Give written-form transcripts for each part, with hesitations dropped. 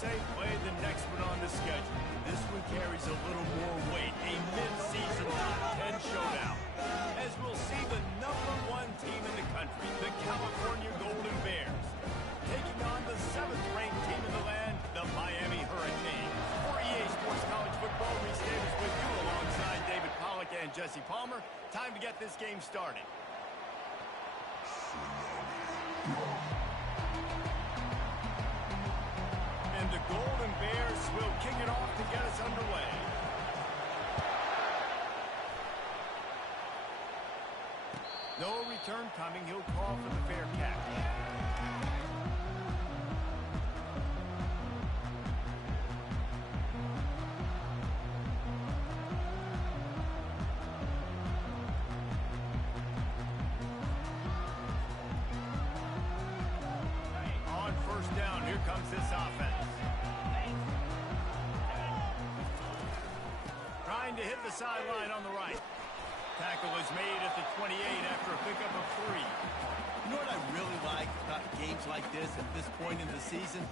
say, play the next one on the schedule. This one carries a little more weight, a mid-season top 10 showdown. As we'll see the #1 team in the country, the California Golden Bears, taking on the 7th-ranked team in the land, the Miami Hurricanes. For EA Sports College Football, Reese Davis with you alongside David Pollack and Jesse Palmer. Time to get this game started. And the Golden Bears will kick it off to get us underway. No return coming. He'll call for the fair catch. Here comes this offense. Trying to hit the sideline on the right. Tackle is made at the 28 after a pickup of 3. You know what I really like about games like this at this point in the season?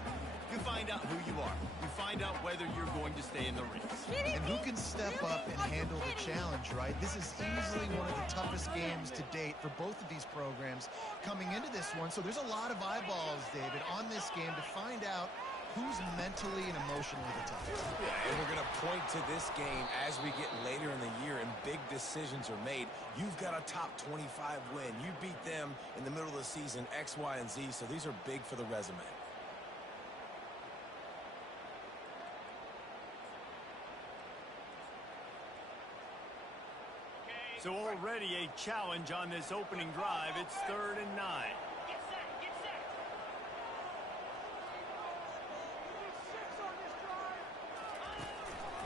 You find out who you are. You find out whether you're going to stay in the race. And who can step up and handle the challenge, right? This is easily one of the toughest games to date for both of these programs coming into this one. So there's a lot of eyeballs, David, on this game to find out who's mentally and emotionally the toughest. Yeah, and we're going to point to this game as we get later in the year and big decisions are made. You've got a top 25 win. You beat them in the middle of the season, X, Y, and Z. So these are big for the resume. So already a challenge on this opening drive. It's 3rd and 9. Get set, get set.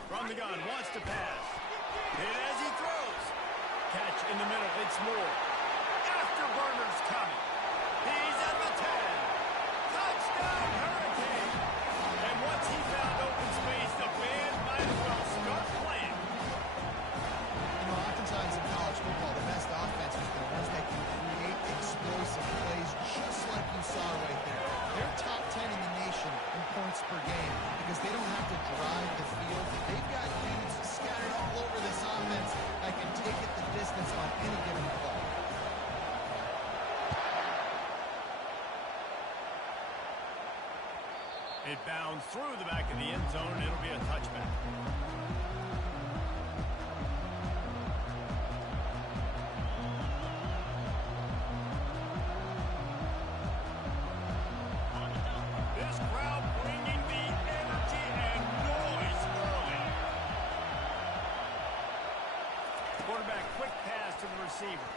From the gun, wants to pass. Hit as he throws. Catch in the middle, it's Moore. Afterburner's coming. He's at the 10. Touchdown, Hurricane. And once he found open space, the band might as well start playing. Oftentimes in college football, the best offenses are the ones that can create explosive plays, just like you saw right there. They're top 10 in the nation in points per game because they don't have to drive the field. They've got dudes scattered all over this offense that can take it the distance on any given play. It bounds through the back of the end zone, and it'll be a touchback. Receiver.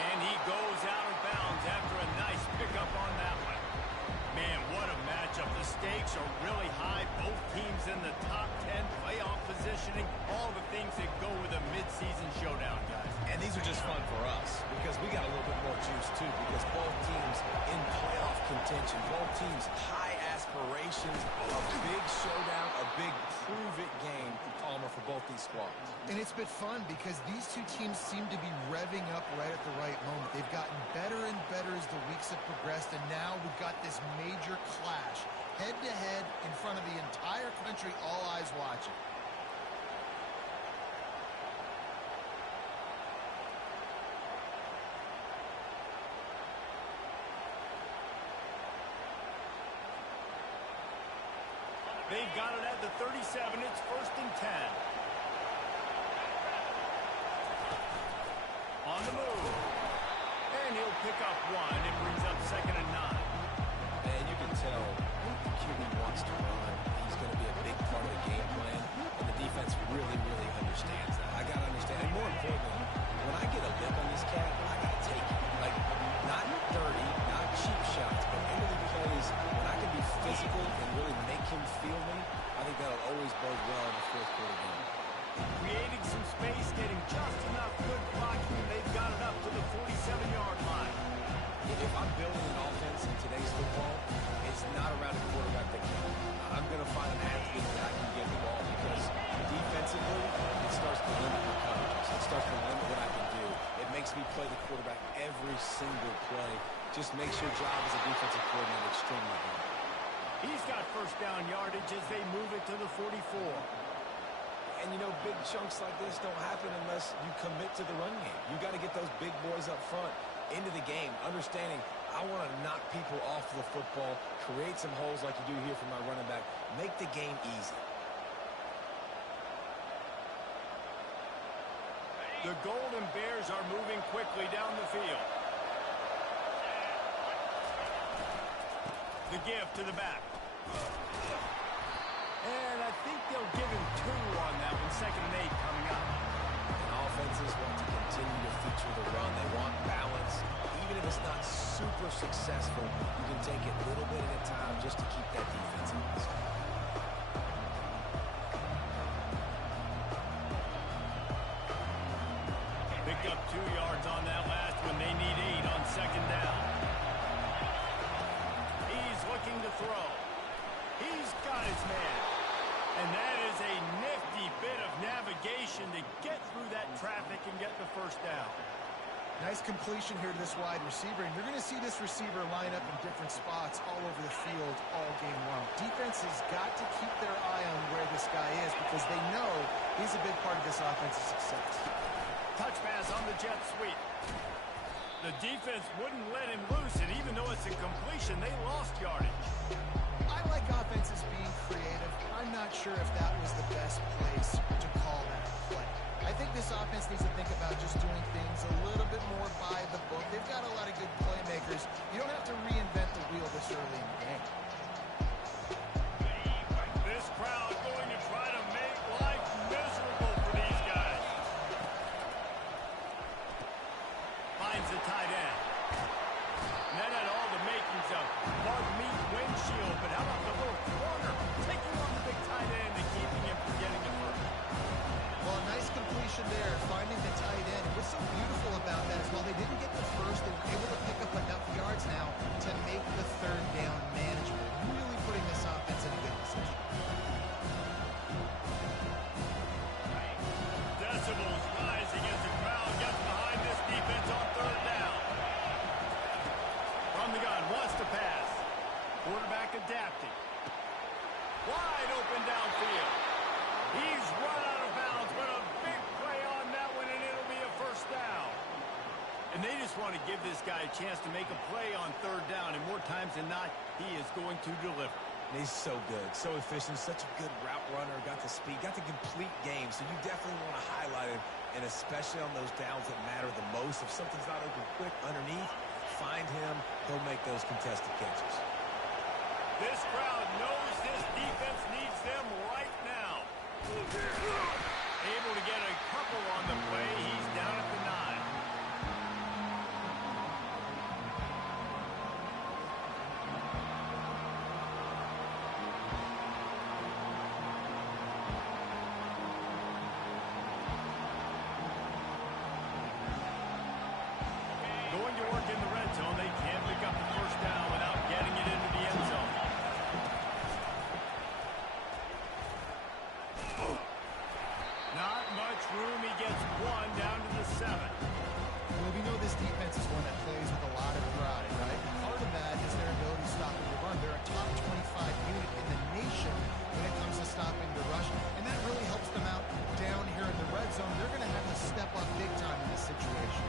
And he goes out of bounds after a nice pickup on that one. Man, what a matchup. The stakes are really high. Both teams in the top 10, playoff positioning, all the things that go with a midseason showdown, guys. And these are just fun for us because we got a little bit more juice, too, because both teams in playoff contention, both teams high aspirations, a big showdown, a big prove-it game, Palmer, for both these squads. And it's been fun because these two teams seem to be revving up right at the right moment. They've gotten better and better as the weeks have progressed, and now we've got this major clash, head-to-head in front of the entire country, all eyes watching. They've got it at the 37. It's 1st and 10. On the move. And he'll pick up 1. It brings up 2nd and 9. And you can tell the QB wants to run. He's going to be a big part of the game plan. And the defense really, really understands that. I got to understand. And more importantly, when I get a lip on this cat, I got to take it. Like, not dirty, not cheap shots, but into the plays when I can be physical and really make him feel me, I think that'll always bode well in the 4th quarter game. Creating some space, getting just enough good blocking. They've got it up to the 47-yard line. If I'm building an offense in today's football, it's not around a quarterback that can. I'm going to find an athlete that I can give the ball because defensively, it starts to limit my coverages. It starts to limit what I can do. It makes me play the quarterback every single play. just makes your job as a defensive coordinator extremely hard. He's got first down yardage as they move it to the 44. And, you know, big chunks like this don't happen unless you commit to the run game. You got to get those big boys up front into the game, understanding I want to knock people off the football, create some holes like you do here for my running back, make the game easy. The Golden Bears are moving quickly down the field. The give to the back. And I think they'll give him 2 on that one. 2nd and 8 coming up. And offenses want to continue to feature the run. They want balance. Even if it's not super successful, you can take it little bit at a time just to keep that defense honest. Picked up 2 yards on that last one. They need 8 on 2nd down. He's looking to throw. He's got his man. And that is a nifty bit of navigation to get through that traffic and get the first down. Nice completion here to this wide receiver, and you're going to see this receiver line up in different spots all over the field all game long. Defense has got to keep their eye on where this guy is because they know he's a big part of this offensive success. Touch pass on the jet sweep. The defense wouldn't let him loose, and even though it's a completion, they lost yardage. I like offenses being creative. I'm not sure if that was the best place to call that play. I think this offense needs to think about just doing things a little bit more by the book. They've got a lot of good playmakers. You don't have to reinvent the wheel this early in the game. This crowd going to try to make life miserable for these guys. Finds the tight end. And that had all the makings of bug meat windshield, but how about the little corner taking on the big tight end and keeping him from getting the first? Well, a nice completion there, finding the tight end. What's so beautiful about that is while they didn't get the first, they were able to pick up enough yards now to make the 3rd down manageable, really putting this offense in a good position. Decibels rising as the crowd gets behind this defense on 3rd down. From the gun, wants to pass. Quarterback adapting. Wide open downfield. He's run out of bounds, but a big play on that one, and it'll be a first down. And they just want to give this guy a chance to make a play on 3rd down, and more times than not, he is going to deliver. And he's so good, so efficient, such a good route runner, got the speed, got the complete game, so you definitely want to highlight him, and especially on those downs that matter the most. If something's not open quick underneath, find him, he'll make those contested catches. This crowd knows this defense needs them right now. Able to get a couple on the play. He's down at the 9. Going to work in the red zone. They can't pick up the first down without getting it into the end zone. Not much room. He gets 1 down to the 7. Well, we know this defense is one that plays with a lot of pride, right? And part of that is their ability to stop the run. They're a top 25 unit in the nation when it comes to stopping the rush, and that really helps them out down here in the red zone. They're going to have to step up big time in this situation.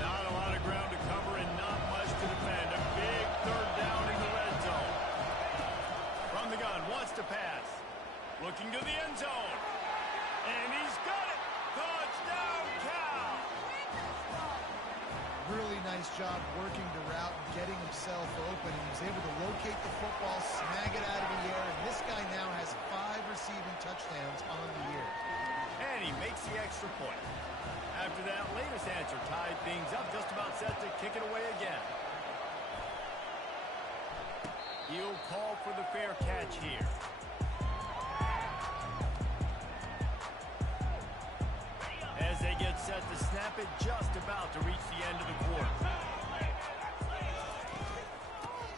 Not a lot of ground to cover and not much to defend. A big 3rd down in the red zone. From the gun, wants to pass. Looking to the end zone. And he's got it. Touchdown, Cal. Really nice job working the route and getting himself open. He was able to locate the football, snag it out of the air, and this guy now has 5 receiving touchdowns on the year. And he makes the extra point. After that latest answer tied things up, just about set to kick it away again. He'll call for the fair catch here. As they get set to snap it, just about to reach the end of the quarter.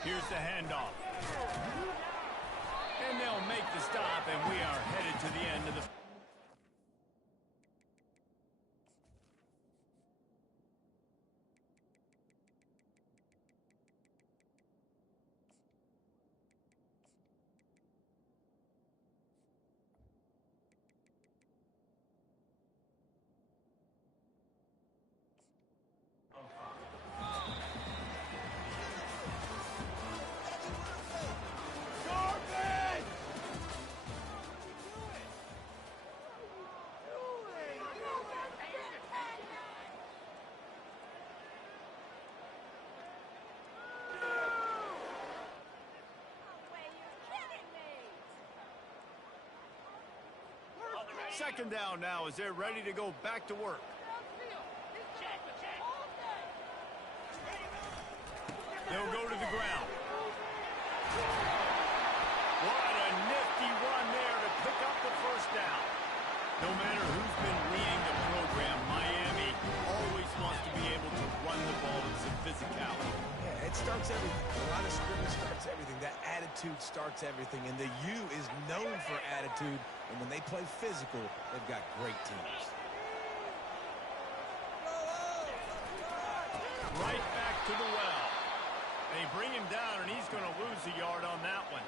Here's the handoff. And they'll make the stop, and we are headed to the end of the... Second down now as they're ready to go back to work. They'll go to the ground. What a nifty run there to pick up the first down. No matter who's been leading the program, Miami always wants to be able to run the ball with some physicality. Yeah, it starts everything. The line of scrimmage starts everything. That attitude starts everything. And the U is known for attitude. And when they play physical, they've got great teams. Right back to the well. They bring him down, and he's going to lose a yard on that one.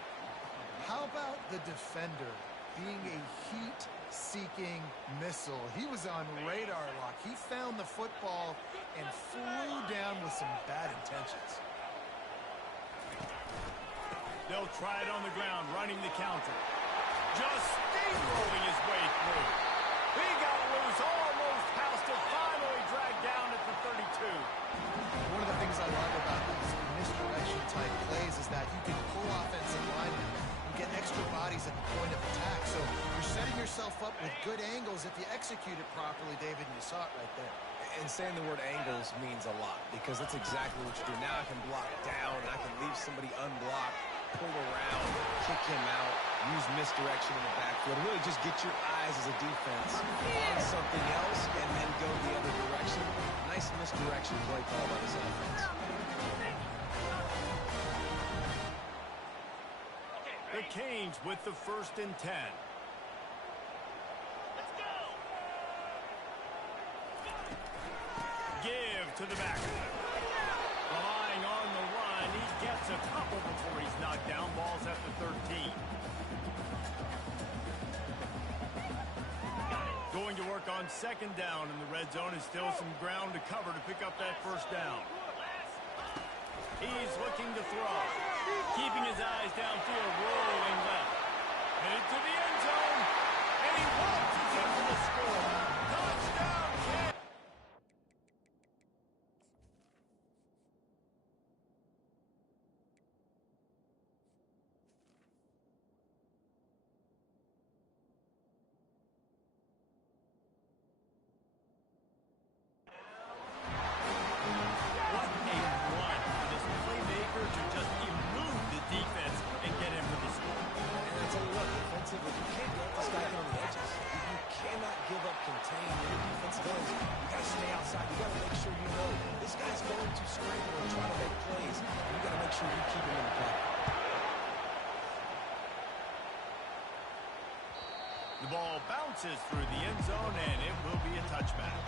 How about the defender being a heat-seeking missile? He was on radar lock. He found the football and flew down with some bad intentions. They'll try it on the ground, running the counter. Just steamrolling his way through. He got loose, almost housed it, finally dragged down at the 32. One of the things I love about these misdirection-type plays is that you can pull offensive linemen and get extra bodies at the point of attack. So you're setting yourself up with good angles if you execute it properly, David, and you saw it right there. And saying the word angles means a lot because that's exactly what you do. Now I can block down, and I can leave somebody unblocked, pull around, kick him out, use misdirection in the backfield. Really just get your eyes as a defense on something else and then go the other direction. Nice misdirection play call by this offense. The Canes with the 1st and 10. Give to the back. Relying on the run, he gets a couple before he's knocked down. Ball's at the 13. Going to work on 2nd down in the red zone is still some ground to cover to pick up that 1st down. He's looking to throw. Keeping his eyes downfield, rolling left. Headed to the end zone, and he waltzes in for the score. Touchdown, Canes! What a run for this playmaker to just elude the defense and get him for the score. And I tell you what, defensively, you can't let this guy get on the edges. You cannot give up contain when your defense does. You got to stay outside. You got to make sure you know this guy's going to scramble and try to make plays. And you got to make sure you keep him in the pocket. The ball bounces through the end zone, and it will be a touchback.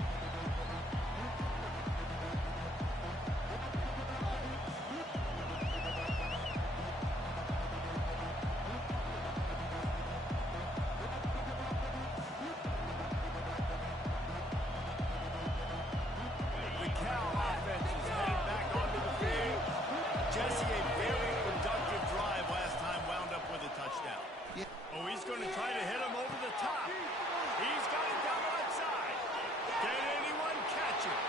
The Cal offense is headed back onto the field. Jesse, a very productive drive last time, wound up with a touchdown. Yeah. Oh, he's going to try to hit him over the top. He's got it down the right side. Can anyone catch it?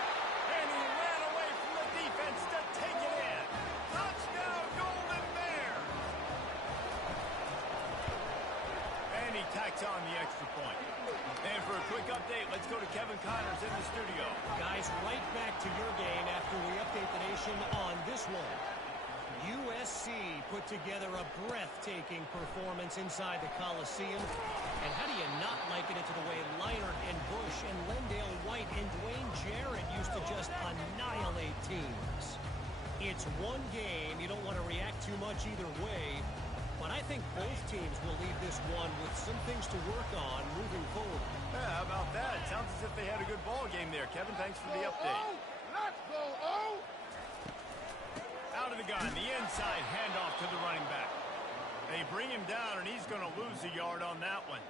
And he ran away from the defense to take it in. Touchdown, Golden Bears! And he tacks on the extra point. And for a quick update, let's go to Kevin Connors in the studio. Guys, right back to your game after we update the nation on this one. USC put together a breathtaking performance inside the Coliseum. And how do you not liken it to the way Leinart and Bush and Lendale White and Dwayne Jarrett used to just annihilate teams? It's one game. You don't want to react too much either way. But I think both teams will leave this one with some things to work on moving forward. Yeah, how about that? Sounds as if they had a good ball game there. Kevin, thanks for the update. Let's go, O! Out of the gun, the inside handoff to the running back. They bring him down, and he's going to lose a yard on that one.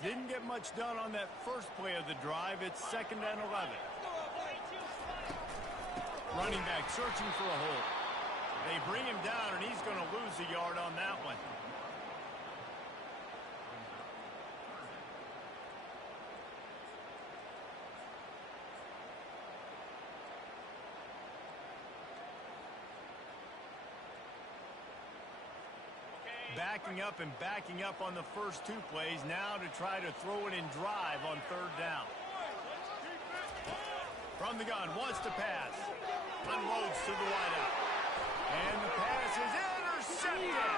Didn't get much done on that first play of the drive. It's 2nd and 11. Running back searching for a hole. They bring him down, and he's going to lose a yard on that one. backing up on the first two plays, now to try to throw it in drive on third down. From the gun, wants to pass. Unloads to the wideout. And the pass is intercepted.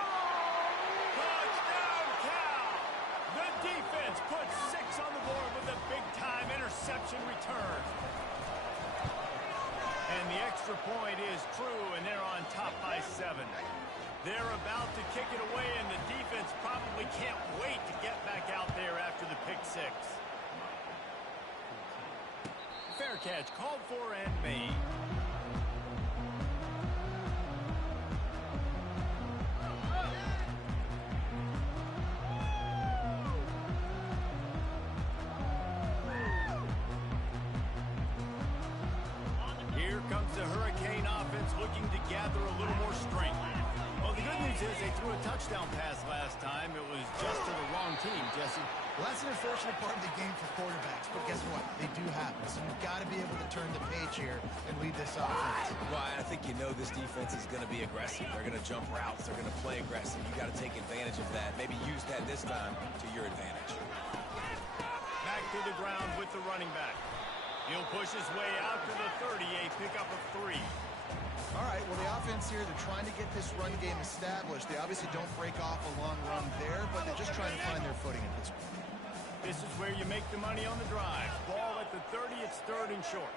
Touchdown, Cal! The defense puts 6 on the board with a big-time interception return. And the extra point is true, and they're on top by 7. They're about to kick it away, and the defense probably can't wait to get back out there after the pick 6. Fair catch called for and made. Here comes the Hurricane offense looking to gather a little more strength. Well, the good news is they threw a touchdown pass last time. It was just to the wrong team, Jesse. Well, that's an unfortunate part of the game for quarterbacks, but guess what? They do happen. So you've got to be able to turn the page here and lead this offense. Well, I think you know this defense is going to be aggressive. They're going to jump routes. They're going to play aggressive. You got to take advantage of that. Maybe use that this time to your advantage. Back to the ground with the running back. He'll push his way out to the 30, a pickup of 3. All right, well, the offense here, they're trying to get this run game established. They obviously don't break off a long run there, but they're just trying to find their footing at this point. This is where you make the money on the drive. Ball at the 30, it's 3rd and short.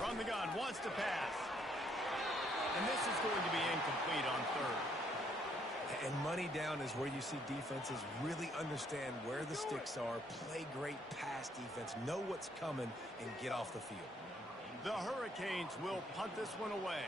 From the gun, wants to pass. And this is going to be incomplete on 3rd. And money down is where you see defenses really understand where the sticks are, play great pass defense, know what's coming, and get off the field. The Hurricanes will punt this one away.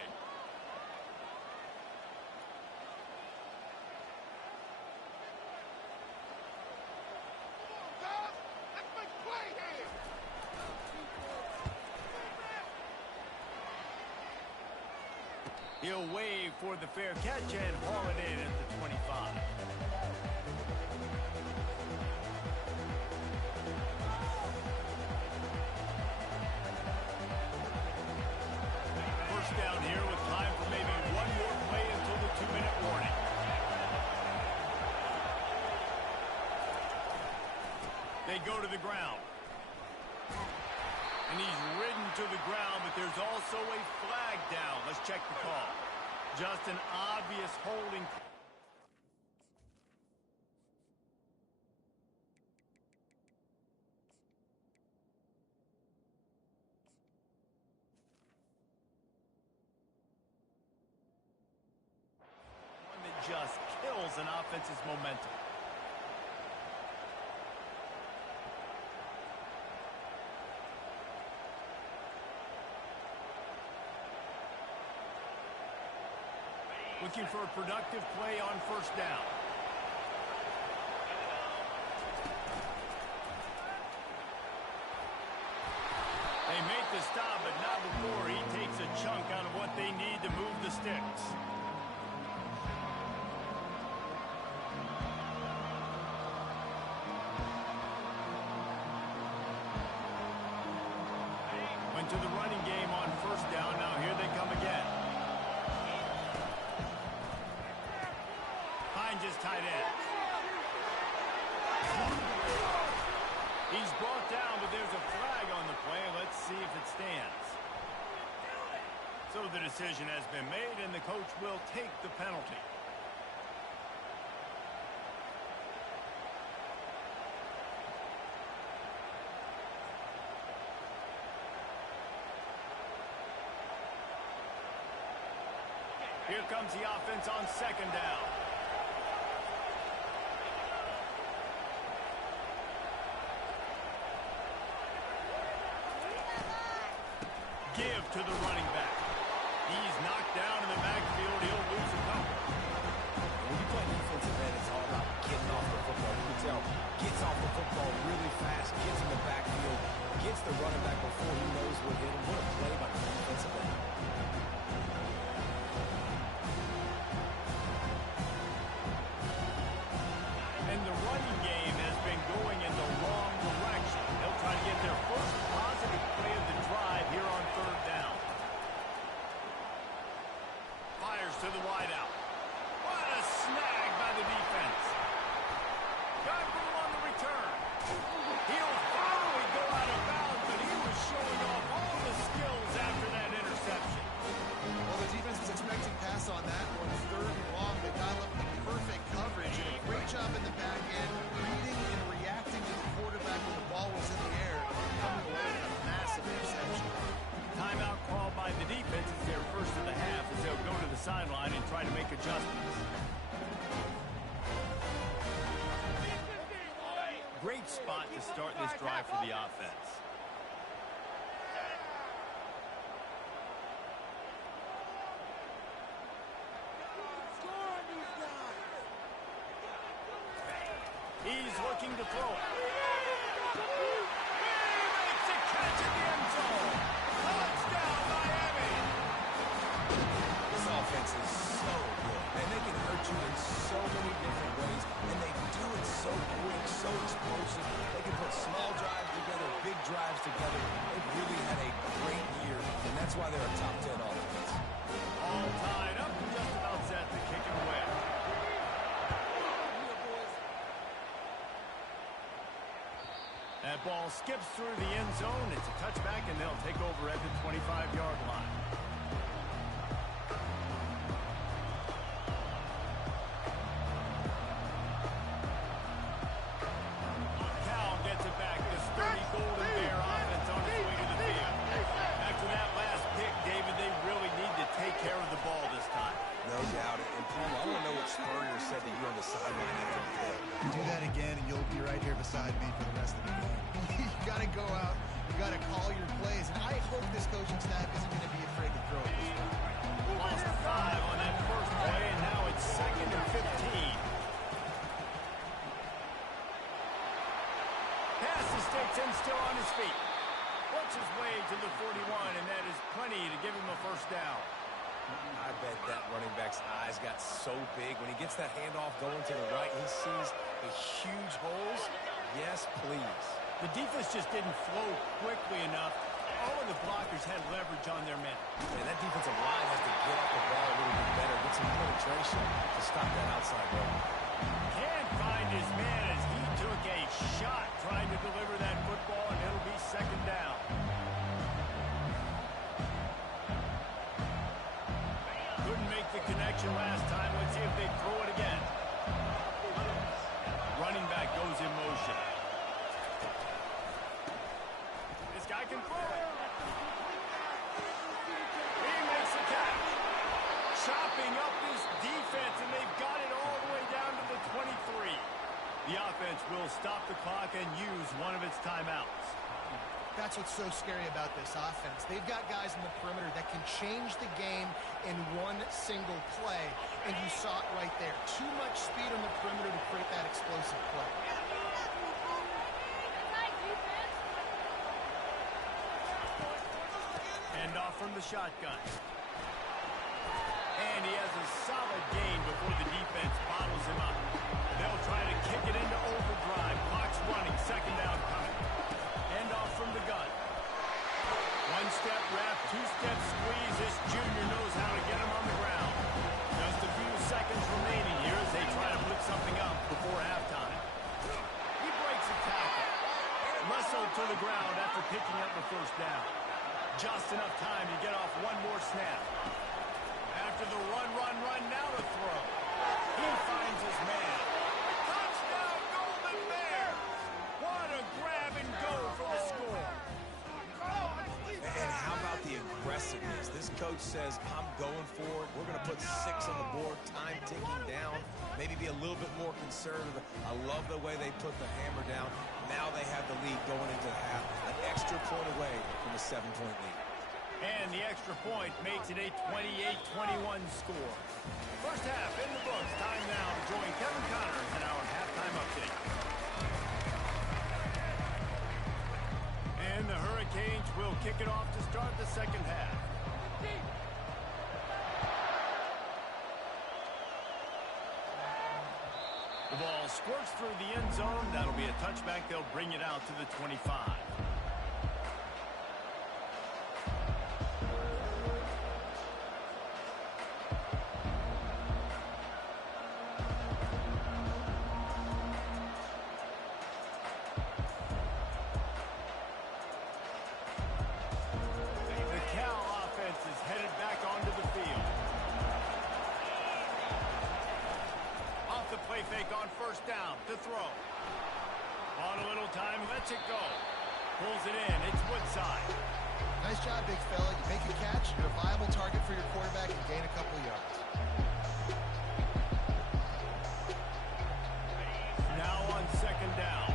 He'll wave for the fair catch and haul it in at the 25. First down here with time for maybe one more play until the 2-minute warning. They go to the ground. And he's ridden to the ground, but there's also a flag down. Let's check the call. Just an obvious holding. One that just kills an offense's momentum. Looking for a productive play on first down. They make the stop, but not before he takes a chunk out of what they need to move the sticks. Went to the running game on first down. Now here they come again. His tight end. He's brought down, but there's a flag on the play. Let's see if it stands. So the decision has been made, and the coach will take the penalty. Here comes the offense on second down. Give to the running back. He's knocked down in the backfield. He'll lose a couple. When you play defensive end, it's all about getting off the football. You can tell, gets off the football really fast, gets in the backfield, gets the running back before he knows what hit him. What a play by the defensive end. And the running game has been going in the wrong direction. They'll try to get their first positive play of the drive here on third down. Fires to the wideout. What a snap! great spot to start this drive for the offense. He's looking to throw it. He makes a catch in the end zone. Touchdown, Miami. This offense is so good, and they can hurt you in so many different ways, and they do it so quick, so explosive. They can put small drives together, big drives together. They've really had a great year, and that's why they're a top 10 offense. All tied up, just about set to kick it away. That ball skips through the end zone. It's a touchback, and they'll take over at the 25-yard line. Cal gets it back. The sturdy Golden Bear offense on its way to the field. After that last pick, David, they really need to take care of the ball this time. No doubt. And Palmer, I want to know what Spurrier said to you on the sideline after the pick. Do that again, and you'll be right here beside me for the rest of the game. You got to go out. You got to call your plays. And I hope this coaching staff isn't going to be afraid to throw it this way. Lost 5 on that first play, and now it's 2nd and 15. Pass to Stetson, still on his feet. Works his way to the 41, and that is plenty to give him a first down. I bet that running back's eyes got so big. When he gets that handoff going to the right, he sees the huge holes. Yes, please. The defense just didn't flow quickly enough. All of the blockers had leverage on their men. And that defensive line has to get off the ball a little bit better, get some penetration to stop that outside run. Can't find his man as he took a shot trying to deliver that football, and it'll be 2nd down. Couldn't make the connection last time. Let's see if they throw it again. Running back goes in motion. This guy can throw it. He makes a catch. Chopping up this defense, and they've got it all the way down to the 23. The offense will stop the clock and use one of its timeouts. That's what's so scary about this offense. They've got guys in the perimeter that can change the game in one single play, and you saw it right there. Too much speed on the perimeter to create that explosive play. Hand off from the shotgun. And he has a solid gain before the defense bottles him up. They'll try to kick it into overdrive. Clock's running. 2nd down coming. Hand off from the gun. 1-step wrap, 2-step squeeze. This junior knows how to get him on the ground. Just a few seconds remaining here as they try to put something up before halftime. He breaks a tackle. Wrestled to the ground after picking up the first down. Just enough time to get off one more snap. After the run, now the throw. He finds his man. Touchdown, Golden Bears! What a grab and go for the score. And how about the aggressiveness? This coach says, I'm going for it. We're going to put 6 on the board, time ticking down, maybe be a little bit more conservative. I love the way they put the hammer down. Now they have the lead going into the half, an extra point away from a 7-point lead. And the extra point makes it a 28-21 score. First half in the books. Time now to join Kevin Connors in our halftime update. And the Hurricanes will kick it off to start the second half. The ball squirts through the end zone. That'll be a touchback. They'll bring it out to the 25. Down to throw. On a little time, lets it go. Pulls it in. It's Woodside. Nice job, big fella. You make a catch, you're a viable target for your quarterback, and gain a couple yards. Now on 2nd down.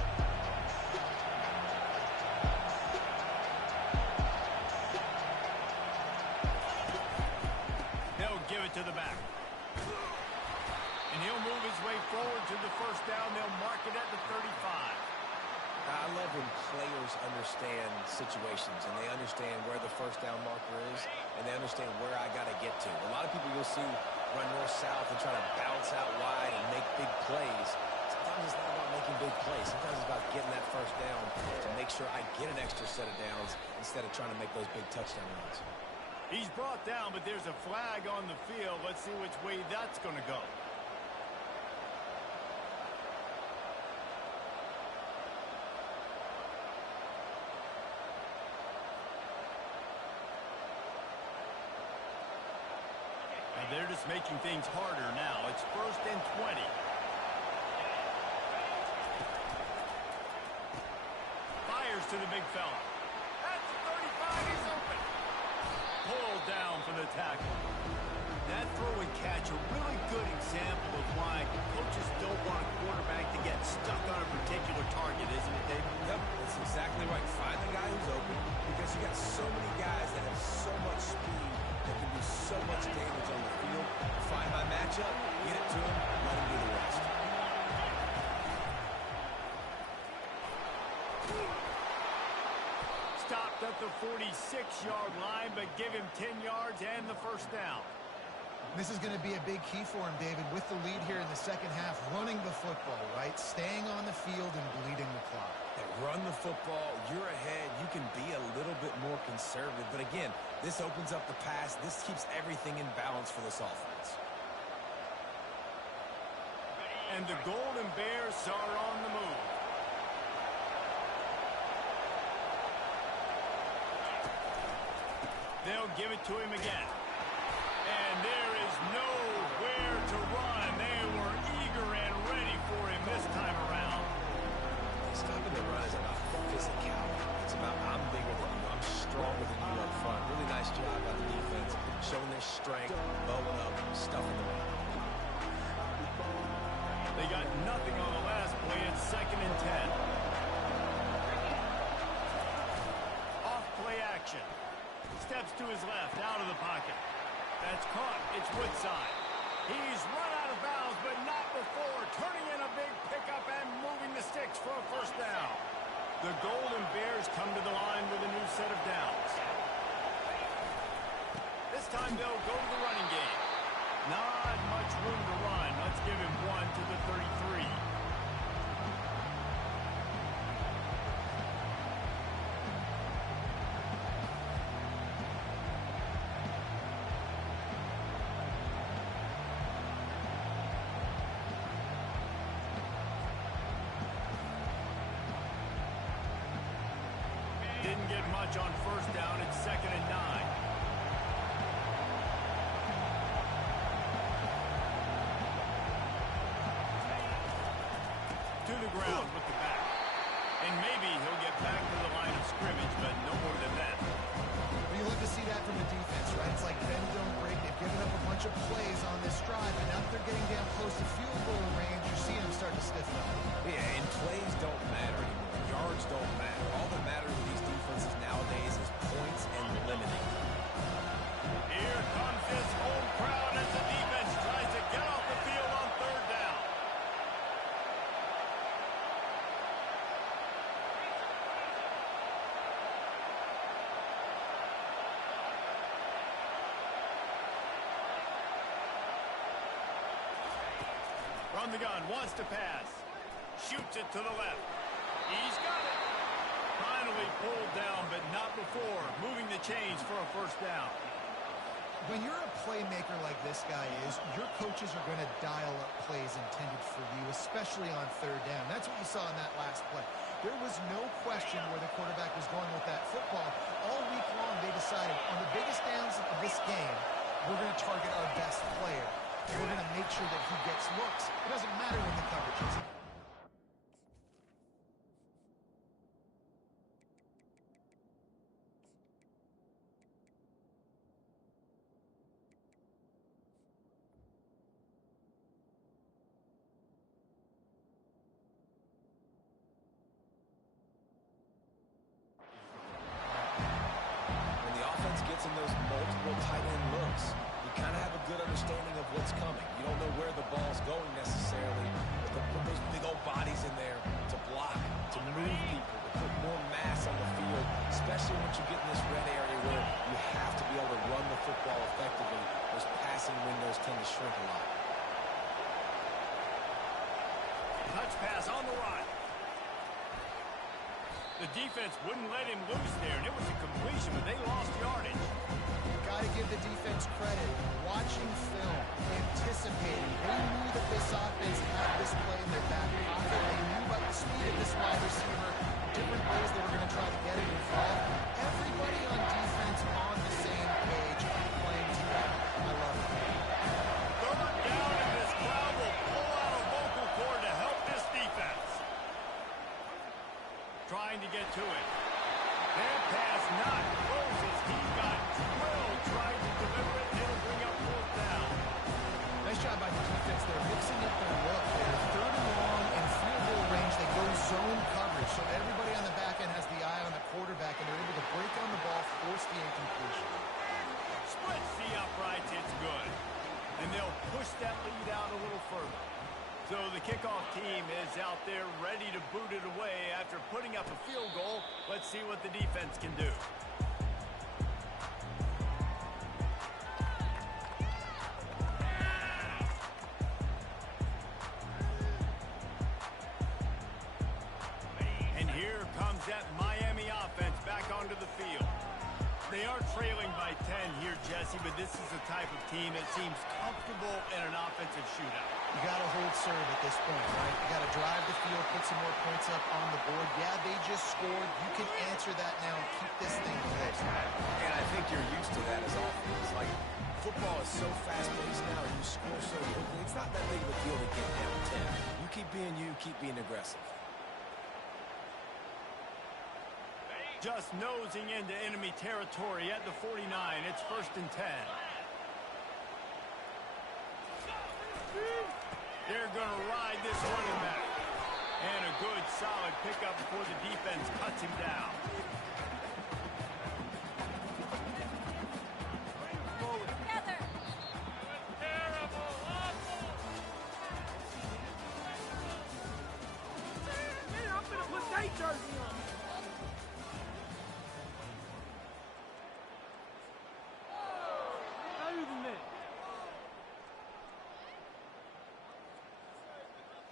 love when players understand situations and they understand where the first down marker is and they understand where I got to get to. A lot of people you'll see run north-south and try to bounce out wide and make big plays. Sometimes it's not about making big plays. Sometimes it's about getting that first down to make sure I get an extra set of downs instead of trying to make those big touchdown runs. He's brought down, but there's a flag on the field. Let's see which way that's going to go. And they're just making things harder now. It's 1st and 20. Fires to the big fella. At the 35, he's open. Pulled down for the tackle. That throw and catch, a really good example of why coaches don't want a quarterback to get stuck on a particular target, isn't it, David? Yep, that's exactly right. Find the guy who's open because you got so many guys that have so much speed that can do so much damage on the field. Find my matchup, get it to him, let him do the rest. Stopped at the 46-yard line, but give him 10 yards and the first down. This is going to be a big key for him, David, with the lead here in the second half, running the football, right? Staying on the field and bleeding the clock. Run the football, you're ahead, you can be a little bit more conservative. But again, this opens up the pass. This keeps everything in balance for this offense. And the Golden Bears are on the move. They'll give it to him again. And there is nowhere to run. They were eager and ready for him this time around. Stopping the run is about physicality. It's about I'm bigger than you, I'm stronger than you up front. Really nice job by the defense, showing their strength, bowling up, stuffing the run. They got nothing on the last play. It's 2nd and 10. Off play action. Steps to his left, out of the pocket. That's caught. It's Woodside. He's run out of bounds, but not before. Turning in a big pickup and moving the sticks for a first down. The Golden Bears come to the line with a new set of downs. This time they'll go to the running game. Not much room to run. Let's give him one to the 33. Didn't get much on first down. It's 2nd and 9. To the ground with the back. And maybe he'll get back to the line of scrimmage, but no more than that. Well, you love to see that from the defense, right? It's like bend, don't break. They've given up a bunch of plays on this drive, and now that they're getting down close to field goal range, you're seeing them start to stiffen up. Yeah, and plays don't matter anymore. Yards don't matter. All that matters with these defenses nowadays is points and limiting. Here comes his home crowd as the defense tries to get off the field on 3rd down. From the gun, wants to pass. Shoots it to the left. He's got it. Finally pulled down, but not before. Moving the chains for a first down. When you're a playmaker like this guy is, your coaches are going to dial up plays intended for you, especially on 3rd down. That's what you saw in that last play. There was no question where the quarterback was going with that football. All week long, they decided on the biggest downs of this game, we're going to target our best player. We're going to make sure that he gets looks. It doesn't matter when the coverage is. In those multiple tight end looks, you kind of have a good understanding of what's coming. You don't know where the ball's going necessarily, but those big old bodies in there to block, to move people, to put especially once you get in this red area where you have to be able to run the football effectively. Those passing windows tend to shrink a lot. Touch pass on the run. The defense wouldn't let him loose there, and it was a completion, but they lost yardage. Got to give the defense credit. Watching film, anticipating. They knew that this offense had this play in their back pocket. They knew about the speed of this wide receiver, different ways they were going to try to get it involved. Everybody on defense on the same page, playing together. I love it. Third down, and this crowd will pull out a vocal cord to help this defense. Trying to get to it. That pass not close as he got drilled trying to deliver it. It'll bring up fourth down. Nice job by the defense. They're mixing up their look. They're third and long in field goal range. They go zone coverage, so everybody on the back end has the eye on the quarterback, and they're able to break on the ball, force the incompletion. Splits the uprights. It's good. And they'll push that lead out a little further. So the kickoff team is out there ready to boot it away after putting up a field goal. Let's see what the defense can do. And here comes that Miami offense back onto the field. They are trailing by 10 here, Jesse, but this is the type of team that seems comfortable in an offensive shootout. You got to hold serve at this point, right? You got to drive the field, put some more points up on the board. Yeah, they just scored. You can answer that now and keep this thing close. And I think you're used to that as offense. Like, football is so fast-paced now, and you score so quickly. It's not that big of a deal to get down 10. You keep being you, keep being aggressive. Just nosing into enemy territory at the 49. It's 1st and 10. They're going to ride this running back. And a good, solid pickup before the defense cuts him down. Together. Terrible, awful. Man, I'm going to put that jersey on. Not even that.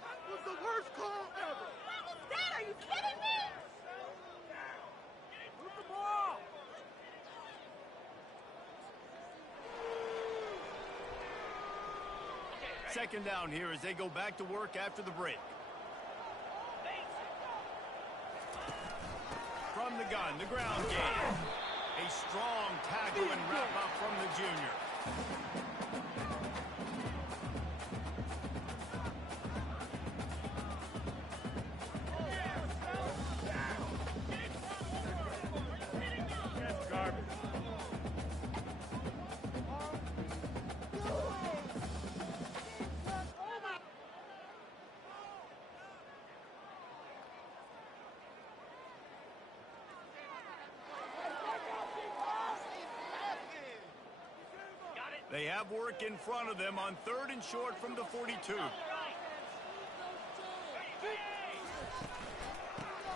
That was the worst call ever. What was that? Are you kidding me? Move the ball. Second down here as they go back to work after the break. From the gun, the ground game. A strong tackle and wrap up from the junior. That's garbage. They have work in front of them on 3rd and short from the 42.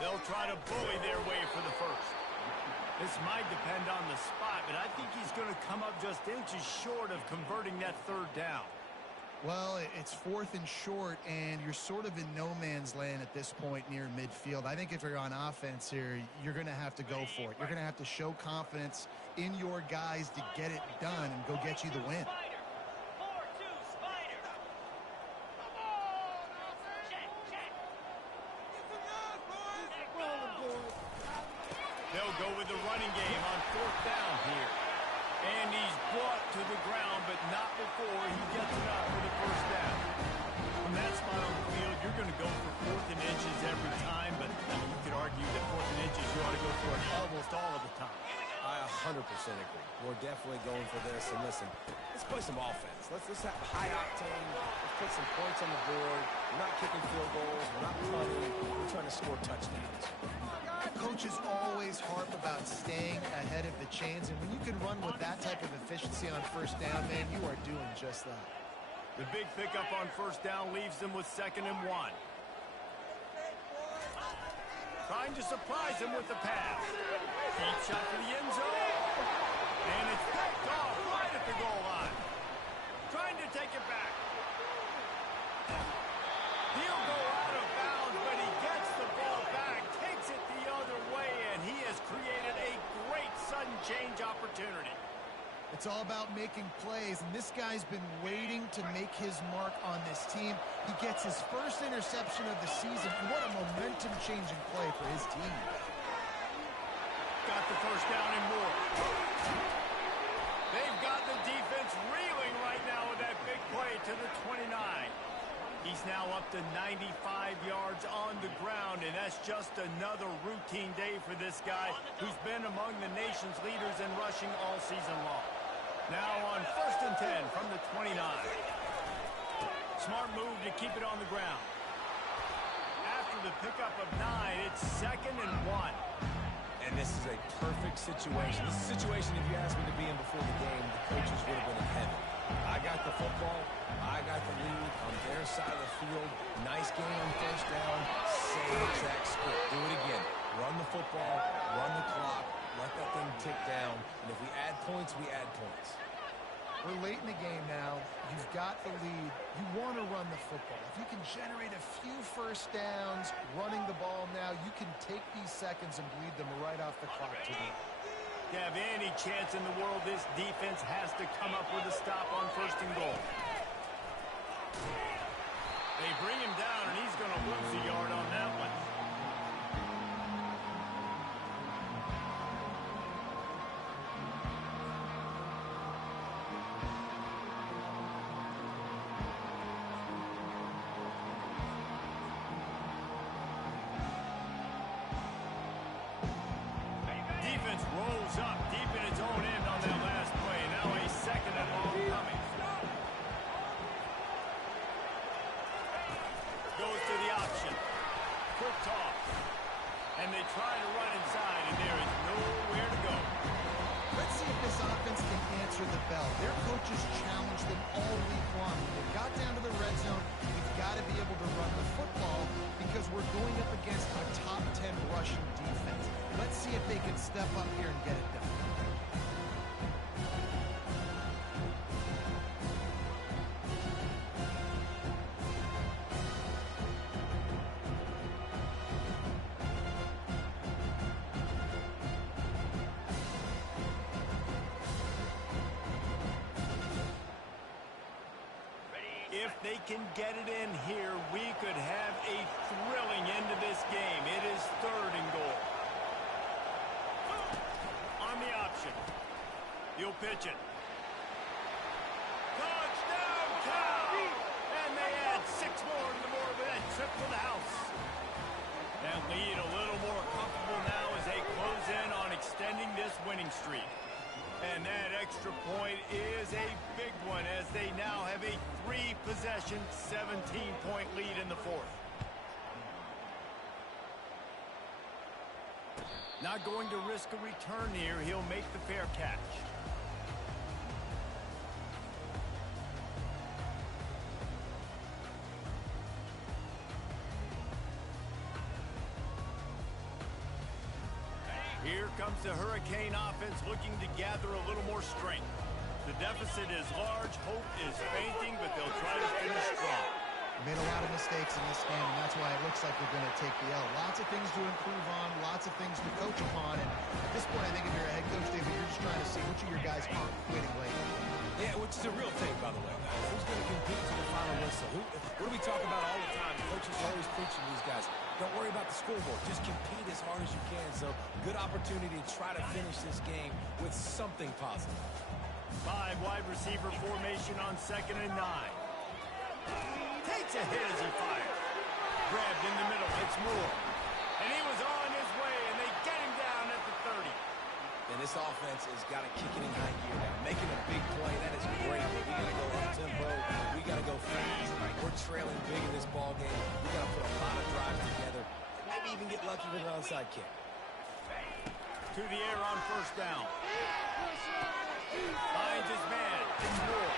They'll try to bully their way for the first. This might depend on the spot, but I think he's going to come up just inches short of converting that 3rd down. Well, it's 4th and short, and you're sort of in no man's land at this point near midfield. I think if you're on offense here, you're going to have to go for it. You're going to have to show confidence in your guys to get it done and go get you the win. They'll go with the running game on 4th down here. And he's brought to the ground, but not before he gets it up for the first down. From that spot on the field, you're going to go for 4th and inches every time, but you could argue that 4th and inches you ought to go for it almost all of the time. I 100% agree. We're definitely going for this. And listen, let's play some offense. Let's have high octane. Let's put some points on the board. We're not kicking field goals. We're not punting. We're trying to score touchdowns. Coaches always harp about staying ahead of the chains, and when you can run with that type of efficiency on 1st down, man, you are doing just that. The big pickup on 1st down leaves them with 2nd and 1. Trying to surprise him with the pass. Deep shot to the end zone. And it's picked off right at the goal line. Trying to take it back. He'll go out of bounds, but he gets the ball back, takes it the other way, and he has created a great sudden change opportunity. It's all about making plays, and this guy's been waiting to make his mark on this team. He gets his first interception of the season, and what a momentum-changing play for his team. Got the first down and more. They've got the defense reeling right now with that big play to the 29. He's now up to 95 yards on the ground, and that's just another routine day for this guy who's been among the nation's leaders in rushing all season long. Now on 1st and 10 from the 29. Smart move to keep it on the ground. After the pickup of 9, it's 2nd and 1. And this is a perfect situation. This is a situation, if you asked me to be in before the game, the coaches would have been in heaven. I got the football. I got the lead on their side of the field. Nice game on 1st down. Same exact script. Do it again. Run the football. Run the clock. Let that thing tick down. And if we add points, we add points. We're late in the game now. You've got the lead. You want to run the football. If you can generate a few first downs running the ball now, you can take these seconds and bleed them right off the clock to win. To have any chance in the world, this defense has to come up with a stop on 1st and goal. They bring him down, and he's going to lose a yard on that one. Defense rolls up deep in its own end on that last play. Now a 2nd and long coming. Goes to the option. Quick toss. And they try to run inside, and there is nowhere to go. Let's see if this offense can answer the bell. Their coaches challenged them all week long. When they got down to the red zone, we've got to be able to run the football because we're going up against a top 10 rushing defense. Let's see if they can step up here and get it done. If they can get it in here, we could have a thrilling end to this game. It is 3rd and goal. On the option. He'll pitch it. Touchdown, Cow! And they add 6 more to the board with that trip to the house. That lead a little more comfortable now as they close in on extending this winning streak. And that extra point is a big one as they now have a 3-possession, 17-point lead in the 4th. Not going to risk a return here. He'll make the fair catch. Here comes the Hurricane offense looking to gather a little more strength. The deficit is large, hope is fainting, but they'll try to finish strong. Made a lot of mistakes in this game, and that's why it looks like they're going to take the L. Lots of things to improve on, lots of things to coach upon, and at this point, I think if you're a head coach, David, you're just trying to see which of your guys are quitting late. Yeah, which is a real thing, by the way, guys. Who's going to compete to the final whistle? What do we talk about all the time? The coaches are always preaching these guys. Don't worry about the scoreboard. Just compete as hard as you can. So, good opportunity to try to finish this game with something positive. 5 wide receiver formation on 2nd and 9. Takes a hit as he fires. Grabbed in the middle. It's Moore. And he was on his way, and they get him down at the 30. And this offense has got to kick it in high gear now. Making a big play, that is great. But we got to go up-tempo. We got to go fast. We're trailing big in this ball game. We got to put a lot of drives together. Maybe even get lucky with an onside kick. To the air on 1st down. Finds his man. It's Moore.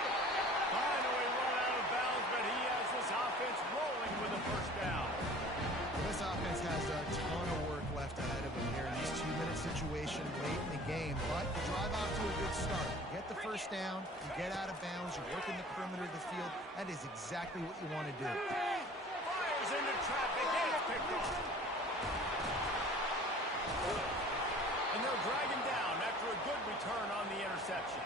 Finally run out of bounds, but he has this offense rolling with a 1st down. This offense has a ton of work start. You get the first down, you get out of bounds, you work in the perimeter of the field. That is exactly what you want to do. Fires into traffic, and it's picked off. And they'll drag him down after a good return on the interception.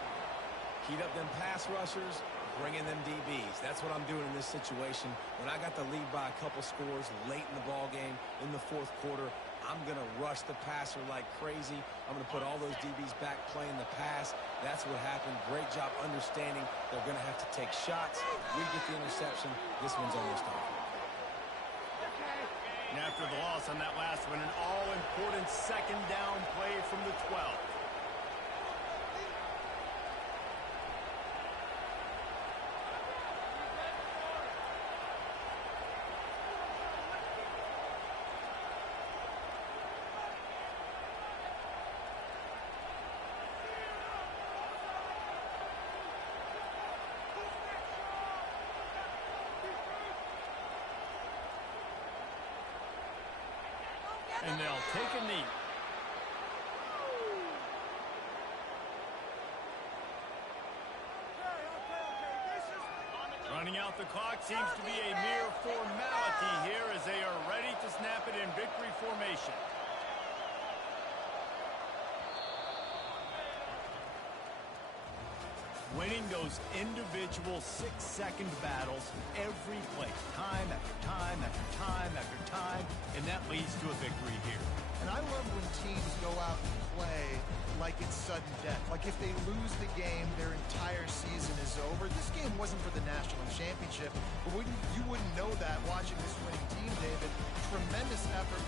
Heat up them pass rushers, bring in them DBs. That's what I'm doing in this situation. When I got the lead by a couple scores late in the ball game, in the fourth quarter, I'm going to rush the passer like crazy. I'm going to put all those DBs back playing the pass. That's what happened. Great job understanding they're going to have to take shots. We get the interception. This one's almost over. And after the loss on that last one, an all-important second down play from the 12. And they'll take a knee. Running out the clock seems to be a mere formality here as they are ready to snap it in victory formation. Winning those individual 6-second battles every play, time after time after time after time, and that leads to a victory here. And I love when teams go out and play like it's sudden death. Like if they lose the game, their entire season is over. This game wasn't for the national championship, but you wouldn't know that watching this winning team, David. Tremendous effort,